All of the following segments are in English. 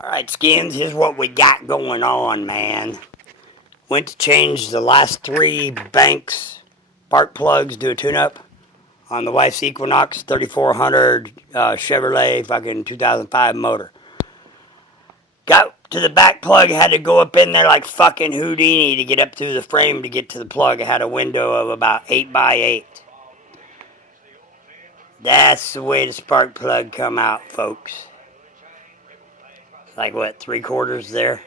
Alright, Skins, here's what we got going on, man. Went to change the last 3 banks spark plugs, do a tune-up on the wife's Equinox 3400 Chevrolet fucking 2005 motor. Got to the back plug, had to go up in there like fucking Houdini to get up through the frame to get to the plug. It had a window of about 8 by 8. That's the way the spark plug come out, folks. Like what, 3/4 there?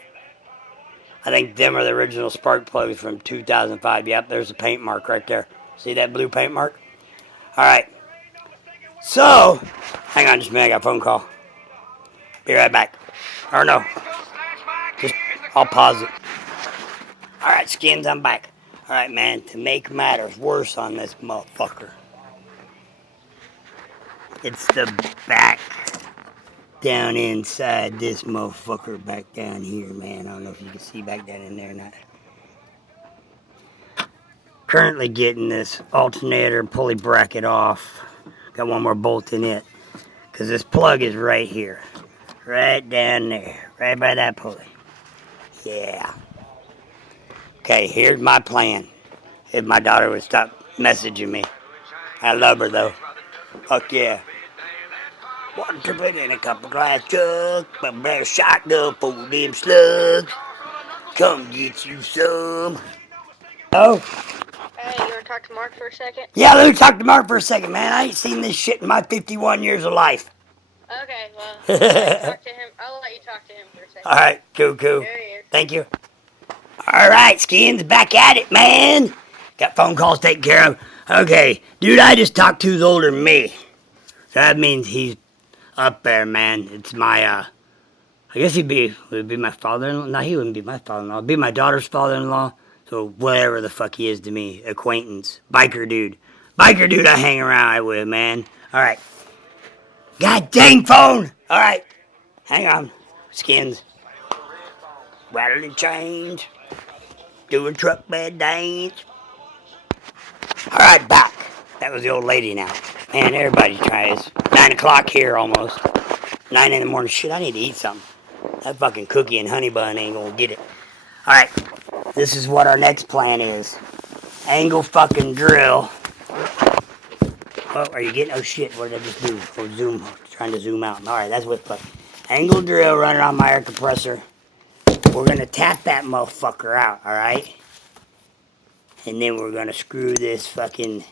I think them are the original spark plugs from 2005. Yep, there's a paint mark right there. See that blue paint mark? Alright. So, hang on just a minute, I got a phone call. Be right back. Or no. Just, I'll pause it. Alright, Skins, I'm back. Alright, man, to make matters worse on this motherfucker, it's the back down inside this motherfucker back down here, man. I don't know if you can see back down in there or not. Currently getting this alternator pulley bracket off. Got one more bolt in it. Because this plug is right here. Right down there. Right by that pulley. Yeah. Okay, here's my plan. If my daughter would stop messaging me. I love her though. Fuck yeah. One triplet in a couple glass jugs, but better shotgun for them slugs. Come get you some. Oh? Hey, you want to talk to Mark for a second? Yeah, let me talk to Mark for a second, man. I ain't seen this shit in my 51 years of life. Okay, well, I'll let you talk to him. I'll let you talk to him for a second. Alright, cool. There he is. Thank you. Alright, Skins, back at it, man. Got phone calls taken care of. Okay, dude I just talked to's older than me. So that means he's up there, man. It's my, I guess would be my father-in-law. No, he wouldn't be my father-in-law. It'd be my daughter's father-in-law. So whatever the fuck he is to me. Acquaintance. Biker dude I hang around with, man. Alright. God dang phone! Alright. Hang on. Skins. Rattling chains. Doing truck bed dance. Alright, back. That was the old lady now. Man, everybody tries. 9 o'clock here almost. 9 in the morning. Shit, I need to eat something. That fucking cookie and honey bun ain't gonna get it. Alright. This is what our next plan is. Angle fucking drill. Oh, are you getting? Oh shit, what did I just do? Oh, zoom. Trying to zoom out. Alright, that's what fuck. Angle drill running on my air compressor. We're gonna tap that motherfucker out, alright? And then we're gonna screw this fucking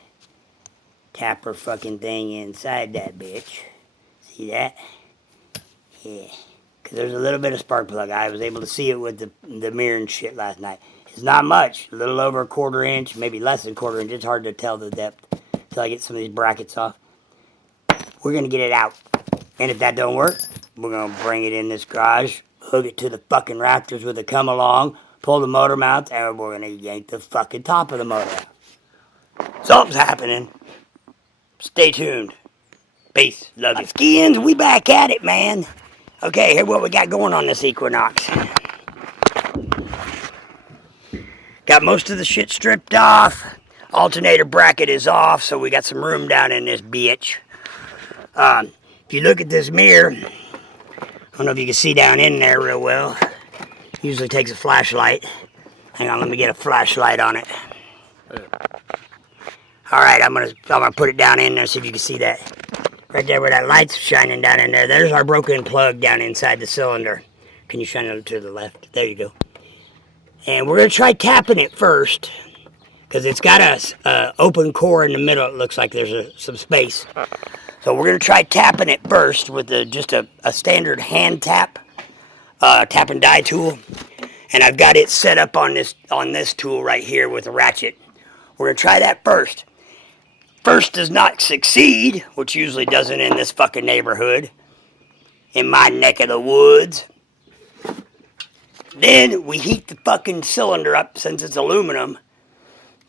tapper fucking thing inside that bitch. See that? Yeah. Because there's a little bit of spark plug. I was able to see it with the mirror and shit last night. It's not much. A little over a 1/4 inch, maybe less than a 1/4 inch. It's hard to tell the depth until I get some of these brackets off. We're going to get it out. And if that don't work, we're going to bring it in this garage, hook it to the fucking rafters with a come along, pull the motor mounts, and we're going to yank the fucking top of the motor out. Something's happening. Stay tuned. Peace. Love you. Skins, we back at it, man. Okay, here's what we got going on this Equinox. Got most of the shit stripped off. Alternator bracket is off, so we got some room down in this bitch. If you look at this mirror, I don't know if you can see down in there real well. Usually takes a flashlight. Hang on, let me get a flashlight on it. Alright, I'm gonna put it down in there, see if you can see that. Right there where that light's shining down in there. There's our broken plug down inside the cylinder. Can you shine it to the left? There you go. And we're going to try tapping it first. Because it's got a open core in the middle. It looks like there's some space. So we're going to try tapping it first with just a standard hand tap. Tap and die tool. And I've got it set up on this tool right here with a ratchet. We're going to try that first. First does not succeed, which usually doesn't in this fucking neighborhood, in my neck of the woods. Then we heat the fucking cylinder up, since it's aluminum,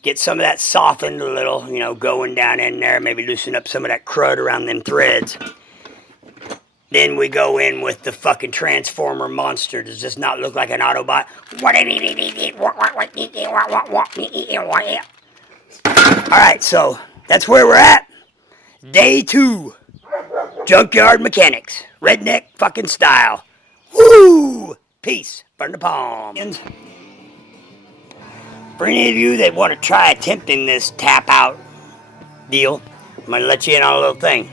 get some of that softened a little, going down in there, maybe loosen up some of that crud around them threads. Then we go in with the fucking transformer monster. Does this not look like an Autobot? Alright, so that's where we're at. Day 2. Junkyard mechanics. Redneck fucking style. Woo! Peace. Burn the palm. For any of you that want to try attempting this tap out deal, I'm going to let you in on a little thing.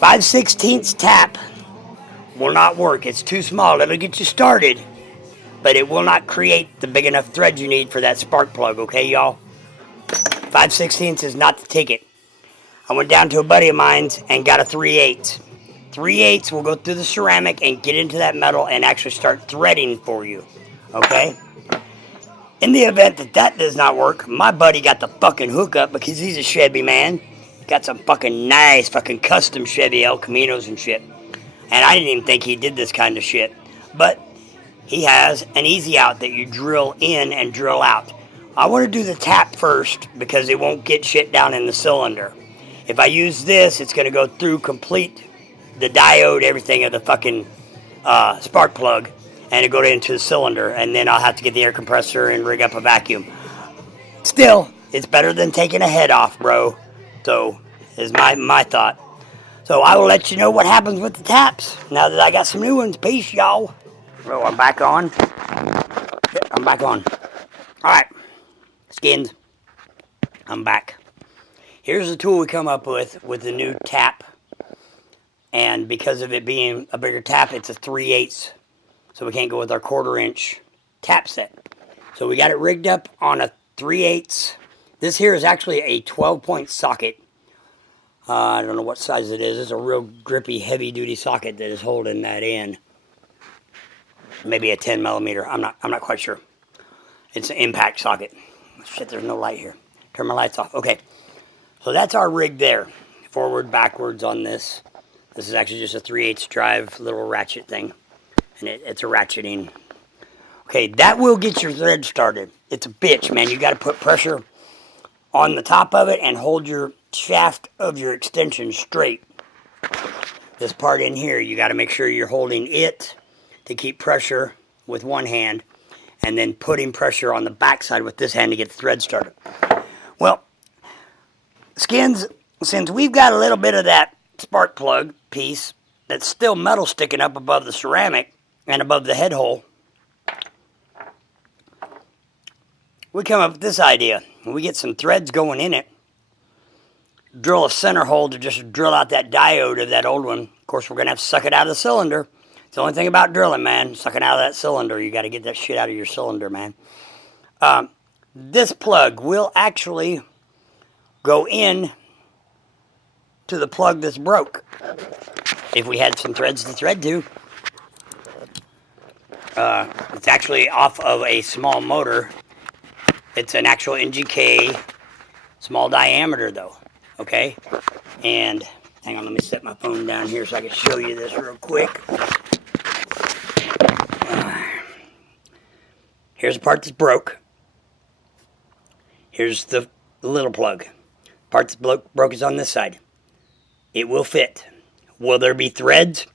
5/16 tap will not work. It's too small. It'll get you started, but it will not create the big enough thread you need for that spark plug, okay, y'all? 5/16 is not the ticket. I went down to a buddy of mine's and got a 3/8. 3/8 will go through the ceramic and get into that metal and actually start threading for you, okay? In the event that that does not work, my buddy got the fucking hookup because he's a Chevy man. Got some fucking nice fucking custom Chevy El Caminos and shit. And I didn't even think he did this kind of shit. But he has an easy out that you drill in and drill out. I want to do the tap first because it won't get shit down in the cylinder. If I use this, it's going to go through complete the diode, everything of the fucking spark plug, and it go into the cylinder, and then I'll have to get the air compressor and rig up a vacuum. Still, it's better than taking a head off, bro. So, is my thought. So I will let you know what happens with the taps now that I got some new ones. Peace, y'all. Oh, I'm back on. Yep, I'm back on. Alright. Skins. I'm back. Here's the tool we come up with the new tap. And because of it being a bigger tap, it's a 3/8. So we can't go with our 1/4 inch tap set. So we got it rigged up on a 3/8. This here is actually a 12-point socket. I don't know what size it is. It's a real grippy, heavy-duty socket that is holding that in. Maybe a 10 millimeter. I'm not quite sure. It's an impact socket. Shit, there's no light here. Turn my lights off. Okay. So that's our rig there. Forward, backwards on this. This is actually just a 3/8 drive little ratchet thing. And it's a ratcheting. Okay, that will get your thread started. It's a bitch, man. You got to put pressure on the top of it and hold your shaft of your extension straight. This part in here, you got to make sure you're holding it to keep pressure with one hand, and then putting pressure on the backside with this hand to get the thread started. Well, Skins, since we've got a little bit of that spark plug piece that's still metal sticking up above the ceramic and above the head hole, we come up with this idea. We get some threads going in it, drill a center hole to just drill out that diode of that old one. Of course, we're going to have to suck it out of the cylinder. It's the only thing about drilling, man. Sucking out of that cylinder. You got to get that shit out of your cylinder, man. This plug will actually go in to the plug that's broke. If we had some threads to thread to. It's actually off of a small motor. It's an actual NGK, small diameter though. Okay? And, hang on, let me set my phone down here so I can show you this real quick. Here's the part that's broke. Here's the little plug. Part that's broke is on this side. It will fit. Will there be threads?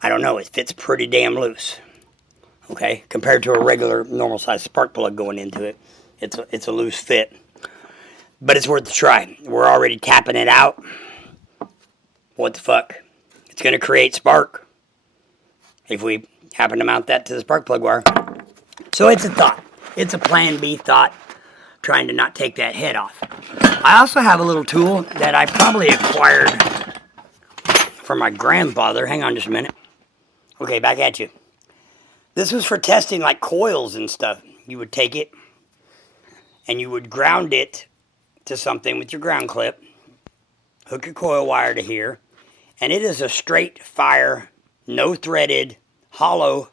I don't know. It fits pretty damn loose. Okay? Compared to a regular, normal size spark plug going into it. It's a loose fit. But it's worth a try. We're already tapping it out. What the fuck? It's going to create spark if we happen to mount that to the spark plug wire. So it's a thought. It's a plan B thought, trying to not take that head off. I also have a little tool that I probably acquired from my grandfather. Hang on just a minute. Okay, back at you. This was for testing like coils and stuff. You would take it and you would ground it to something with your ground clip, hook your coil wire to here, and it is a straight fire, no threaded, hollow.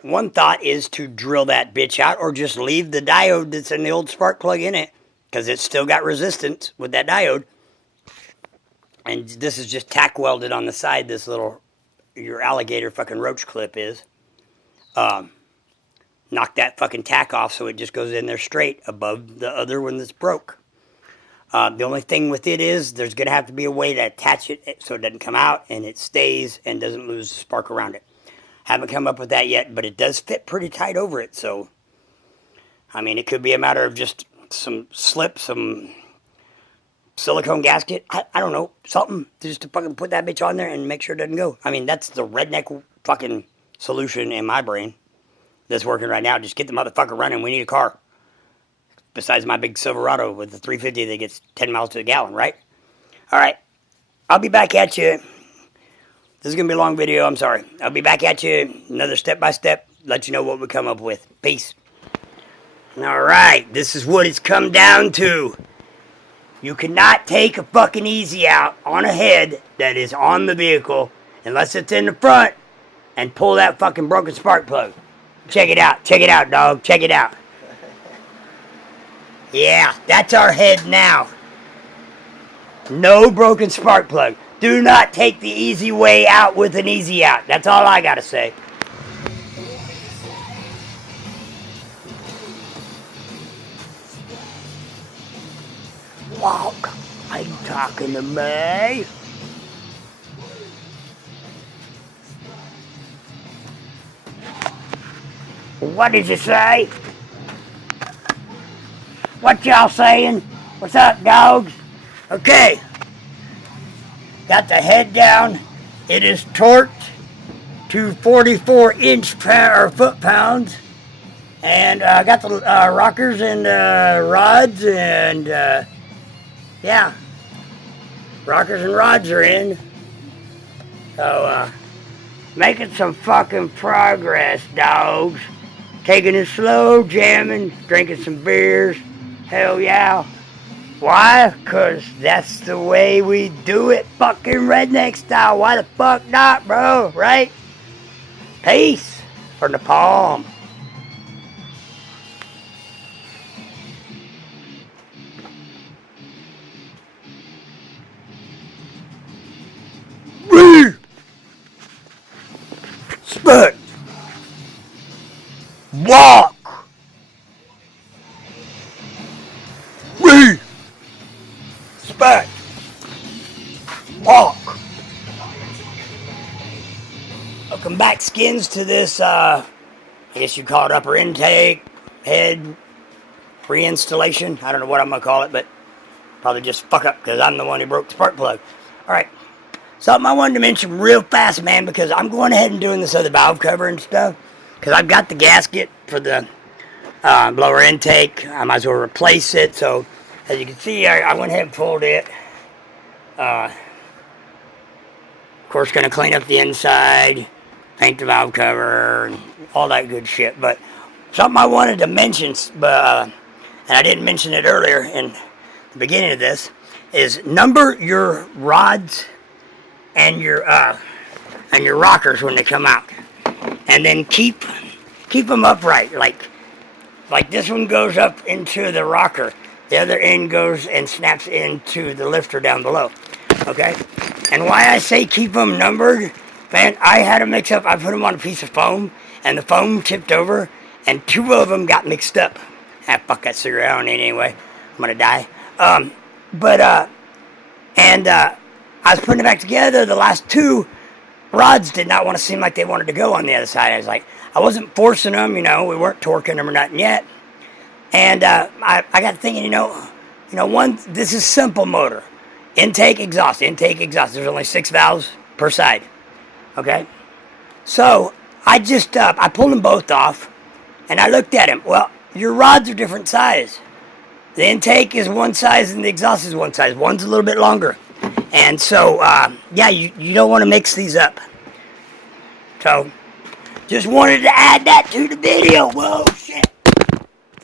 One thought is to drill that bitch out or just leave the diode that's in the old spark plug in it, because it's still got resistance with that diode. And this is just tack welded on the side, this little, your alligator fucking roach clip is. Knock that fucking tack off so it just goes in there straight above the other one that's broke. The only thing with it is there's going to have to be a way to attach it so it doesn't come out and it stays and doesn't lose the spark around it. Haven't come up with that yet, but it does fit pretty tight over it. So, I mean, it could be a matter of just some slip, some silicone gasket. I don't know, something just to fucking put that bitch on there and make sure it doesn't go. I mean, that's the redneck fucking solution in my brain that's working right now. Just get the motherfucker running. We need a car. Besides my big Silverado with the 350 that gets 10 miles to the gallon, right? All right. I'll be back at you. This is going to be a long video. I'm sorry. I'll be back at you another step-by-step. Let you know what we come up with. Peace. All right. This is what it's come down to. You cannot take a fucking easy out on a head that is on the vehicle unless it's in the front and pull that fucking broken spark plug. Check it out. Check it out, dog. Check it out. Yeah, that's our head now. No broken spark plug. Do not take the easy way out with an easy out. That's all I gotta say. Walk. Are you talking to me? What did you say? What y'all saying? What's up, dogs? Okay. Got the head down. It is torqued to 44 foot-pounds. And I got the rockers and rods and yeah. Rockers and rods are in. So, making some fucking progress, dogs. Taking it slow, jamming, drinking some beers. Hell yeah. Why? 'Cause that's the way we do it, fucking redneck style. Why the fuck not, bro? Right? Peace from the palm. Respect. Walk. Respect. Walk. Welcome back, skins, to this, I guess you'd call it upper intake, head reinstallation. I don't know what I'm going to call it, but probably just fuck up because I'm the one who broke the spark plug. Alright, something I wanted to mention real fast, man, because I'm going ahead and doing this other valve cover and stuff. Because I've got the gasket for the blower intake. I might as well replace it. So, as you can see, I went ahead and pulled it. Of course, going to clean up the inside, paint the valve cover, and all that good shit. But something I wanted to mention, and I didn't mention it earlier in the beginning of this, is number your rods and your rockers when they come out. And then keep them upright, like this one goes up into the rocker, the other end goes and snaps into the lifter down below. Okay, and why I say keep them numbered, man, I had a mix up. I put them on a piece of foam, and the foam tipped over, and two of them got mixed up. Ah, fuck that cigarette, I don't need it anyway. I'm gonna die. I was putting it back together. The last two rods did not want to seem like they wanted to go on the other side. I was like, I wasn't forcing them, we weren't torquing them or nothing yet. And I got thinking, this is simple motor. Intake, exhaust, intake, exhaust. There's only 6 valves per side. Okay? So, I just, I pulled them both off, and I looked at them. Well, your rods are different size. The intake is one size and the exhaust is one size. One's a little bit longer. And so, yeah, you don't want to mix these up. So, just wanted to add that to the video. Whoa, shit.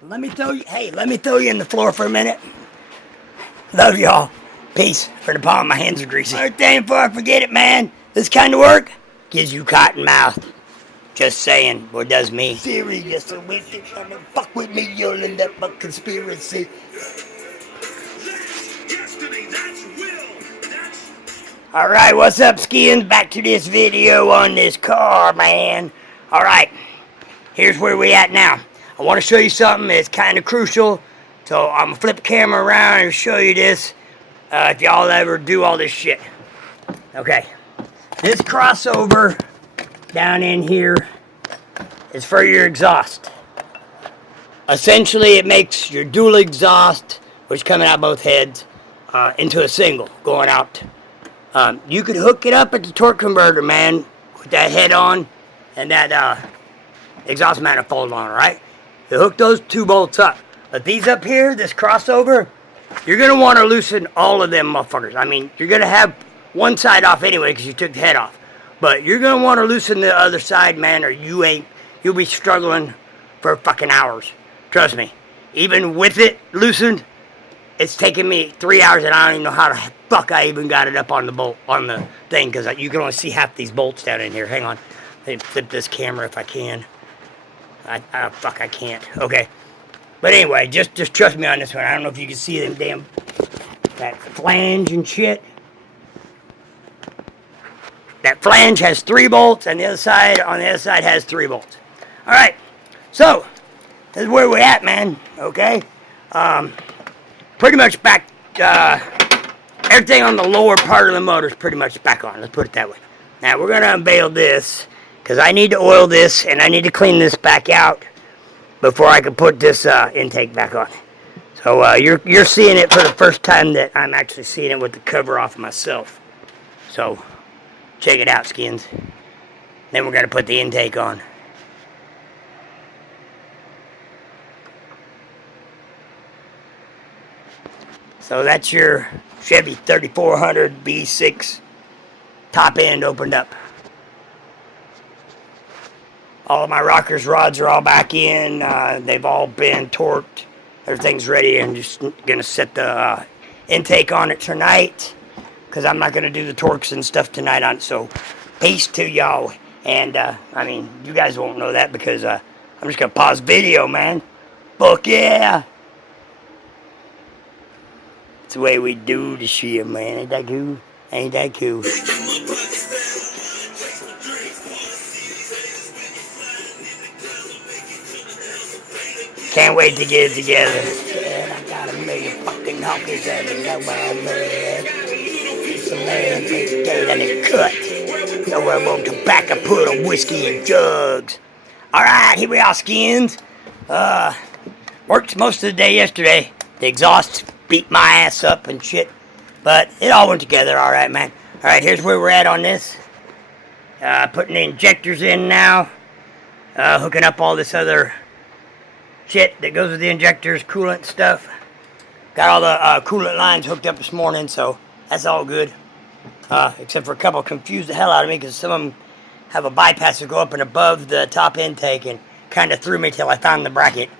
Let me throw you in the floor for a minute. Love y'all. Peace. For the palm, my hands are greasy. Third thing before I forget it, man. This kind of work gives you cotton mouth. Just saying, what does me? Serious with it. Fuck with me, you'll end up a conspiracy. Alright, what's up, skins? Back to this video on this car, man. Alright, here's where we at now. I want to show you something that's kind of crucial. So I'm going to flip the camera around and show you this. If y'all ever do all this shit. Okay, this crossover down in here is for your exhaust. Essentially, it makes your dual exhaust, which is coming out both heads, into a single going out. You could hook it up at the torque converter, man, with that head on and that exhaust manifold on, right? You hook those 2 bolts up. But these up here, this crossover, you're going to want to loosen all of them motherfuckers. I mean, you're going to have one side off anyway because you took the head off. But you're going to want to loosen the other side, man, or you'll be struggling for fucking hours. Trust me. Even with it loosened, it's taken me 3 hours and I don't even know how the fuck I even got it up on the bolt, on the thing, because you can only see half these bolts down in here. Hang on. Let me flip this camera if I can. Fuck, I can't. Okay. But anyway, just trust me on this one. I don't know if you can see them damn, that flange and shit. That flange has 3 bolts, and the other side, on the other side, has 3 bolts. All right. So, this is where we're at, man. Okay? Pretty much back, everything on the lower part of the motor is pretty much back on. Let's put it that way. Now, we're going to unveil this, because I need to oil this, and I need to clean this back out before I can put this intake back on. So, you're seeing it for the first time that I'm actually seeing it with the cover off myself. So, check it out, skins. Then we're going to put the intake on. So that's your Chevy 3400 B6 top end opened up. All of my rockers rods are all back in. They've all been torqued. Everything's ready. I'm just going to set the intake on it tonight, because I'm not going to do the torques and stuff tonight on it. So peace to y'all. And I mean, you guys won't know that because I'm just going to pause video, man. Fuck yeah. It's the way we do the shit, man. Ain't that cool? Ain't that cool? Can't wait to get it together. Yeah, I got a million fucking honkies that know where I'm at. It's a man, big gate and it cut. Nowhere more tobacco, put on whiskey and jugs. Alright, here we are, skins. Worked most of the day yesterday. The exhaust beat my ass up and shit. But it all went together alright, man. Alright, here's where we're at on this. Putting the injectors in now. Hooking up all this other shit that goes with the injectors, coolant stuff. Got all the coolant lines hooked up this morning, so that's all good. Except for a couple confused the hell out of me because some of them have a bypass that go up and above the top intake and kind of threw me till I found the bracket.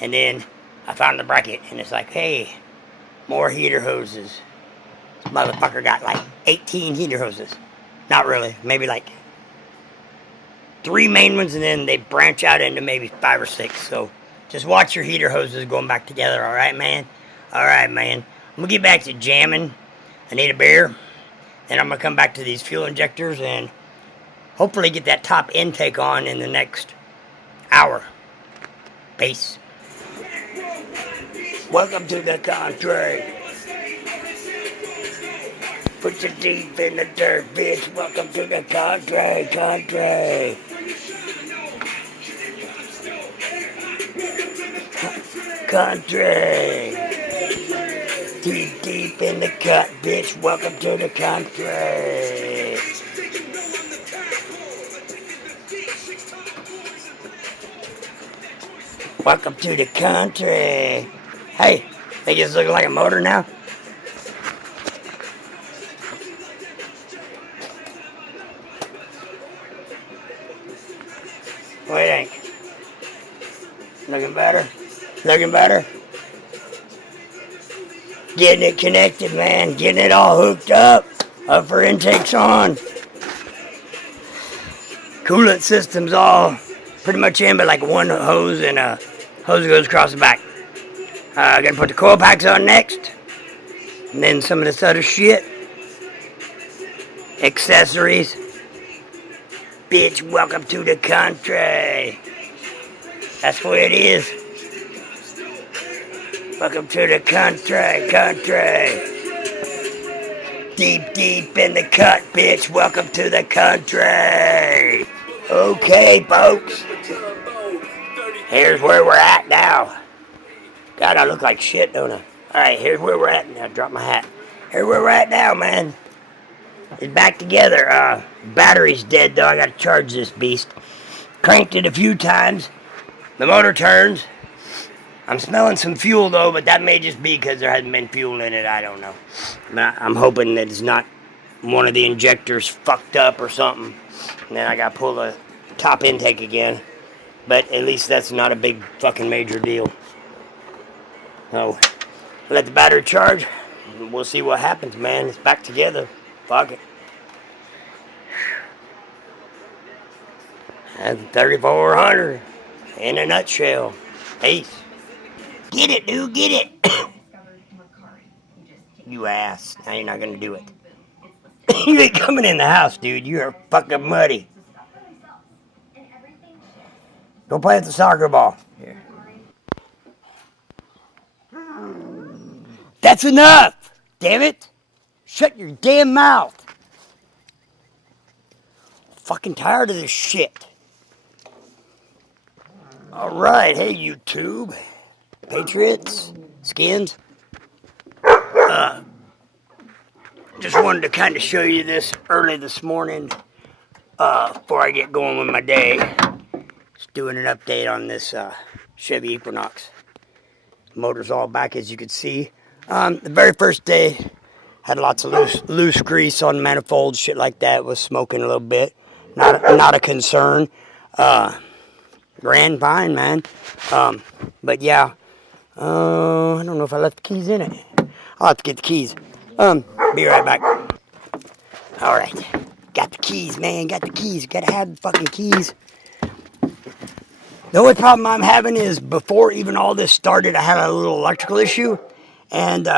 And then I found the bracket and it's like, hey, more heater hoses. This motherfucker got like 18 heater hoses. Not really, maybe like 3 main ones and then they branch out into maybe 5 or 6. So just watch your heater hoses going back together, alright, man? Alright, man. I'm going to get back to jamming. I need a beer. Then I'm going to come back to these fuel injectors and hopefully get that top intake on in the next hour. Peace. Welcome to the country. Put your teeth in the dirt, bitch. Welcome to the country. Country. Deep in the cut, bitch. Welcome to the country. Welcome to the country. Hey, think it's looking like a motor now? What do you think? Looking better? Looking better? Getting it connected, man. Getting it all hooked up. Up for intakes on. Coolant system's all pretty much in, but like one hose and a hose goes across the back. Gonna put the coil packs on next. And then some of this other shit. Accessories. Bitch, welcome to the country. That's where it is. Welcome to the country. Deep in the cut, bitch. Welcome to the country. Okay, folks. Here's where we're at now. God, I look like shit, don't I? Alright, here's where we're at. Now, drop my hat. Here's where we're at now, man. It's back together. Battery's dead, though. I gotta charge this beast. Cranked it a few times. The motor turns. I'm smelling some fuel, though, but that may just be because there hasn't been fuel in it. I don't know. I'm hoping that it's not one of the injectors fucked up or something. And then I gotta pull the top intake again. But at least that's not a big fucking major deal. So, let the battery charge. We'll see what happens, man. It's back together. Fuck it. That's 3400 in a nutshell. Peace. Get it, dude. Get it. You ass. Now you're not gonna do it. You ain't coming in the house, dude. You are fucking muddy. Go play with the soccer ball. Here. That's enough! Damn it! Shut your damn mouth! Fucking tired of this shit. Alright, hey YouTube. Patriots. Skins. Just wanted to kind of show you this early this morning. Before I get going with my day. Just doing an update on this Chevy Equinox. Motor's all back, as you can see. The very first day, had lots of loose grease on manifolds, shit like that. Was smoking a little bit. Not a concern. Ran fine, man. But yeah, I don't know if I left the keys in it. I'll have to get the keys. Be right back. All right, got the keys, man. Got the keys. Gotta have the fucking keys. The only problem I'm having is before even all this started, I had a little electrical issue, and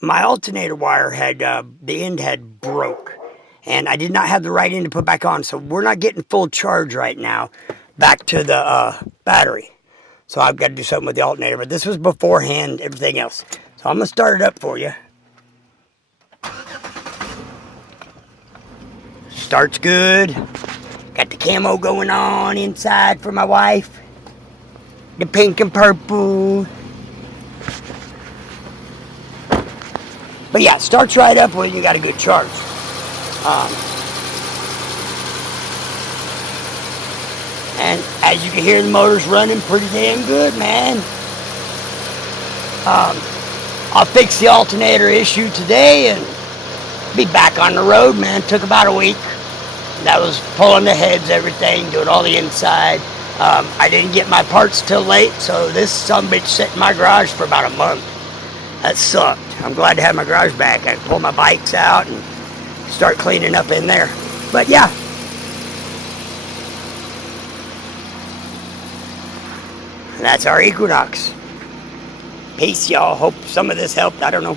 my alternator wire had the end had broke, and I did not have the right end to put back on, so we're not getting full charge right now back to the battery. So I've got to do something with the alternator, but this was beforehand everything else. So I'm gonna start it up for you. Starts good. Got the camo going on inside for my wife. The pink and purple. But yeah, starts right up when you got a good charge. And as you can hear, the motor's running pretty damn good, man. I'll fix the alternator issue today and be back on the road, man. Took about a week. That was pulling the heads, everything, doing all the inside. I didn't get my parts till late, so this sumbitch sat in my garage for about a month. That sucked. I'm glad to have my garage back. I can pull my bikes out and start cleaning up in there. But yeah. And that's our Equinox. Peace, y'all. Hope some of this helped. I don't know.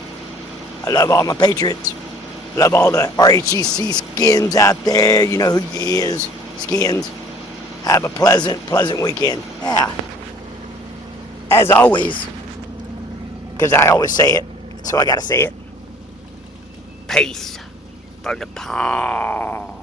I love all my Patriots. Love all the RHEC skins out there. You know who you is. Skins. Have a pleasant weekend. Yeah. As always, because I always say it, so I gotta say it. Peace for the palm.